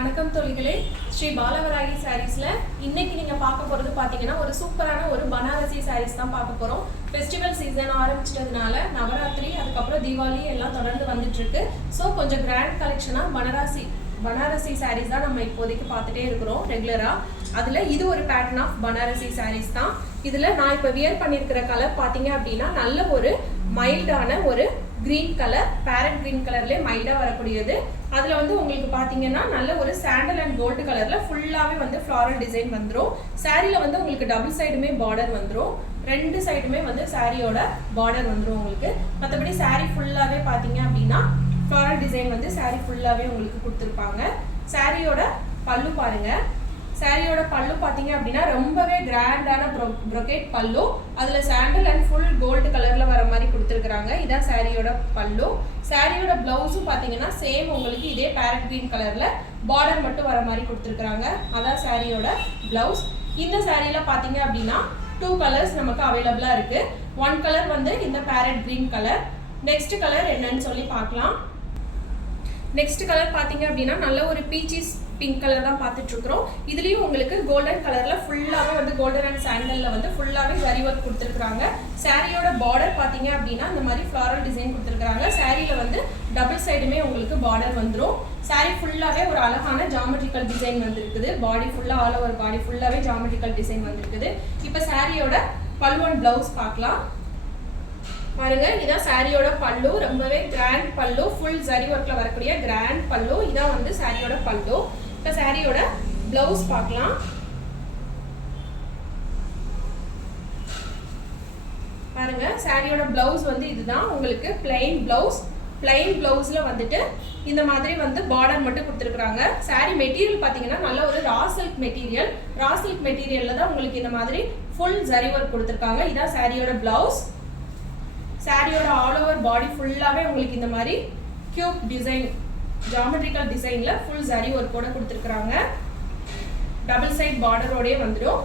வணக்கம் தோழிகளே, ஸ்ரீ பாலவராகி சாரீஸ்ல இன்னைக்கு நீங்க பார்க்க போறது பாத்தீங்கன்னா ஒரு சூப்பரான ஒரு பனாரசி சாரீஸ் தான் பார்க்க போறோம். ஃபெஸ்டிவல் சீசன் ஆரம்பிச்சிட்டதுனால நவராத்திரி அதுக்கப்புறம் தீபாவளி எல்லாம் தொடர்ந்து வந்துட்டு இருக்கு. ஸோ கொஞ்சம் கிராண்ட் கலெக்ஷனா பனாரசி சாரீஸ் தான் நம்ம இப்போதைக்கு பார்த்துட்டே இருக்கிறோம் ரெகுலரா. அதுல இது ஒரு பேட்டர்ன் ஆஃப் பனாரசி சாரீஸ் தான். இதுல நான் இப்ப வியர் பண்ணிருக்கிற கலர் பாத்தீங்க அப்படின்னா நல்ல ஒரு மைல்டான ஒரு கிரீன் கலர், பேரட் கிரீன் கலர்லேயே மைல்டாக வரக்கூடியது. அதில் வந்து உங்களுக்கு பார்த்தீங்கன்னா நல்ல ஒரு சாண்டல் அண்ட் கோல்டு கலரில் ஃபுல்லாகவே வந்து ஃப்ளாரல் டிசைன் வந்துடும். சாரியில் வந்து உங்களுக்கு டபுள் சைடுமே பார்டர் வந்துடும், ரெண்டு சைடுமே வந்து சாரியோட பார்டர் வந்துடும் உங்களுக்கு. மற்றபடி சாரி ஃபுல்லாகவே பார்த்தீங்க அப்படின்னா ஃப்ளாரல் டிசைன் வந்து சாரி ஃபுல்லாகவே உங்களுக்கு கொடுத்துருப்பாங்க. சாரியோட பல்லு பாருங்கள். சாரியோட பல்லு பார்த்தீங்க அப்படின்னா ரொம்பவே கிராண்டான ப்ரொகேட் பல்லு. அதில் சாண்டல் அண்ட் ஃபுல் கோல்டு கலரில் வர மாதிரி கொடுத்துருக்குறாங்க. இதான் சாரியோட பல்லு. சாரியோட ப்ளவுஸும் பார்த்தீங்கன்னா சேம் உங்களுக்கு இதே பேரட் கிரீன் கலரில் பார்டர் மட்டும் வர மாதிரி கொடுத்துருக்குறாங்க. அதான் சாரியோட ப்ளவுஸ். இந்த சாரியில் பார்த்தீங்க அப்படின்னா 2 கலர்ஸ் நமக்கு அவைலபிளாக இருக்குது. 1 கலர் வந்து இந்த farad green colour. Next colour என்னன்னு சொல்லி பார்க்கலாம். நெக்ஸ்ட் கலர் பார்த்தீங்க அப்படின்னா நல்ல ஒரு பீச்சிஸ் பிங்க் கலர் தான் பார்த்துட்டு இருக்கிறோம். இதுலேயும் உங்களுக்கு கோல்டன் கலரில் ஃபுல்லாகவே வந்து கோல்டன் அண்ட் சாண்டலில் வந்து ஃபுல்லாகவே ஜரி ஒர்க் கொடுத்துருக்குறாங்க. சாரியோட பார்டர் பார்த்தீங்க அப்படின்னா இந்த மாதிரி ஃப்ளாரல் டிசைன் கொடுத்துருக்குறாங்க. சாரியில் வந்து டபுள் சைடுமே உங்களுக்கு பார்டர் வந்துடும். சாரி ஃபுல்லாகவே ஒரு அழகான ஜாமெட்ரிக்கல் டிசைன் வந்துருக்குது. பாடி ஃபுல்லாக ஆல் ஓவர் பாடி ஃபுல்லாகவே ஜாமெட்ரிக்கல் டிசைன் வந்துருக்குது. இப்போ சாரியோட பல்லு அண்ட் ப்ளவுஸ் பார்க்கலாம். பாருங்க, இதான் சாரியோட பல்லு. ரொம்பவே கிராண்ட் பல்லு, ஃபுல் ஜரி ஒர்க்ல வரக்கூடிய கிராண்ட் பல்லு. இதான் வந்து சாரியோட பல்லு. இப்போ சாரியோட பிளவுஸ் பார்க்கலாம். பாருங்க, சாரியோட பிளவுஸ் வந்து இதுதான் உங்களுக்கு பிளைன் பிளவுஸ். பிளைன் பிளவுஸ்ல வந்துட்டு இந்த மாதிரி வந்து பார்டர் மட்டும் கொடுத்துருக்குறாங்க. சாரி மெட்டீரியல் பார்த்தீங்கன்னா நல்ல ஒரு raw silk material. Raw silk மெட்டீரியல்ல தான் உங்களுக்கு இந்த மாதிரி ஃபுல் ஜரி ஒர்க் கொடுத்துருக்காங்க. இதான் சாரியோட பிளவுஸ். சாரியோட ஆல் ஓவர் பாடி ஃபுல்லாகவே உங்களுக்கு இந்த மாதிரி கியூப் டிசைன், ஜாமெட்ரிக்கல் டிசைனில் ஃபுல் ஜரி ஒர்க்கோட கொடுத்துருக்குறாங்க. டபுள் சைட் பார்டரோடய வந்துடும்.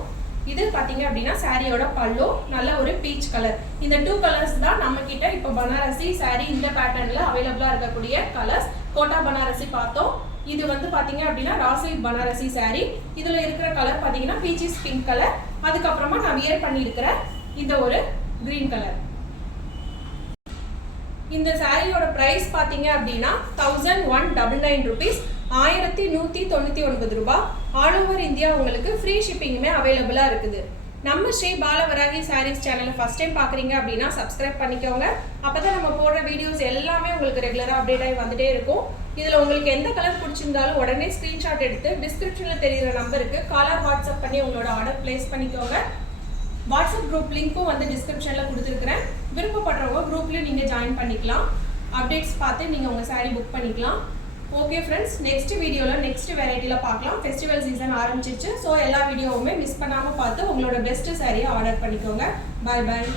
இது பார்த்தீங்க அப்படின்னா சாரியோட பல்லு, நல்ல ஒரு பீச் கலர். இந்த 2 கலர்ஸ் தான் நம்ம கிட்ட இப்போ பனாரசி சாரி இந்த பேட்டர்னில் அவைலபிளாக இருக்கக்கூடிய கலர்ஸ். கோட்டா பனாரசி பார்த்தோம். இது வந்து பார்த்தீங்க அப்படின்னா ராசில் பனாரசி சாரி. இதில் இருக்கிற கலர் பார்த்தீங்கன்னா பீச்சிஸ் பிங்க் கலர். அதுக்கப்புறமா நான் வியர் பண்ணியிருக்கிற இந்த ஒரு கிரீன் கலர். இந்த சாரியோட பிரைஸ் பார்த்தீங்க அப்படின்னா 1199 rupees, 1199 ரூபாய். ஆல் ஓவர் இந்தியா உங்களுக்கு ஃப்ரீ ஷிப்பிங்குமே அவைலபிளாக இருக்குது. நம்ம ஸ்ரீ பாலவராகி சாரீஸ் சேனலை ஃபர்ஸ்ட் டைம் பார்க்குறீங்க அப்படின்னா சப்ஸ்கிரைப் பண்ணிக்கோங்க. அப்போ தான் நம்ம போடுற வீடியோஸ் எல்லாமே உங்களுக்கு ரெகுலராக அப்டேட் ஆகி வந்துட்டே இருக்கும். இதில் உங்களுக்கு எந்த கலர் பிடிச்சிருந்தாலும் உடனே ஸ்க்ரீன்ஷாட் எடுத்து டிஸ்கிரிப்ஷனில் தெரிகிற நம்பருக்கு காலர் வாட்ஸ்அப் பண்ணி உங்களோட ஆர்டர் பிளேஸ் பண்ணிக்கோங்க. வாட்ஸ்அப் குரூப் லிங்க்கும் வந்து டிஸ்கிரிப்ஷனில் கொடுத்துருக்குறேன். விருப்பப்படுறவங்க குரூப்லேயும் நீங்கள் ஜாயின் பண்ணிக்கலாம். அப்டேட்ஸ் பார்த்து நீங்கள் உங்கள் சாரீ புக் பண்ணிக்கலாம். ஓகே ஃப்ரெண்ட்ஸ், நெக்ஸ்ட் வீடியோவில் நெக்ஸ்ட் வெரைட்டியில் பார்க்கலாம். ஃபெஸ்டிவல் சீசன் ஆரம்பிச்சிச்சு. ஸோ எல்லா வீடியோவுமே மிஸ் பண்ணாமல் பார்த்து உங்களோட பெஸ்ட்டு சாரியை ஆர்டர் பண்ணிக்கோங்க. பாய் பாய்.